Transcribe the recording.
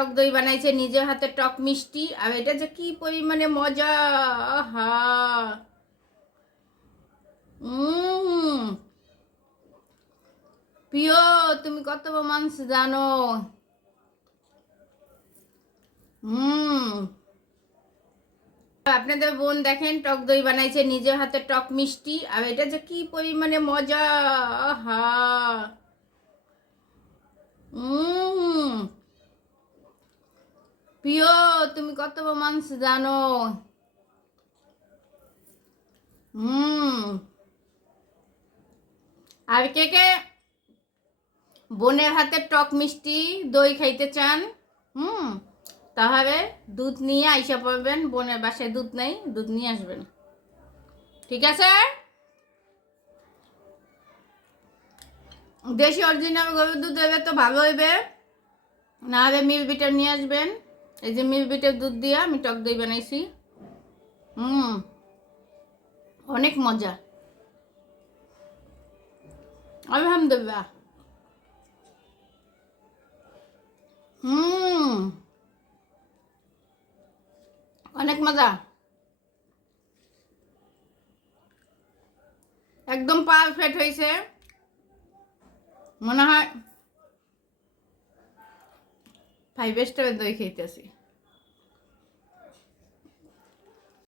টক দই বানাইছে নিজের হাতে, টক মিষ্টি। আর এটা যে কি পরিমাণে মজা! আহা! প্রিয়, তুমি কত রোমান্স জানো? আপনাদের বোন দেখেন টক দই বানাইছে নিজের হাতে, টক মিষ্টি। আর এটা যে কি পরিমাণে মজা! আহা! প্রিয়, তুমি কত রোমান্স জানো? আর কে কে বোনের হাতে টক মিষ্টি দই খাইতে চান? তাহলে দুধ নিয়ে আইসা পড়বেন। বোনের বাসায় দুধ নেই, দুধ নিয়ে আসবেন, ঠিক আছে? দেশি অরিজিনাল গরুর দুধ দেবে তো ভালো হইবে, না হলে মিল বিটার নিয়ে আসবেন। এই যে মিল বিটার দুধ দিয়ে আমি টক দই বানাইছি। অনেক মজা, আলহামদুলিল্লাহ। অনেক মজা, একদম পারফেক্ট হয়েছে। মনে হয় 5 স্টারের দই খেতেছি।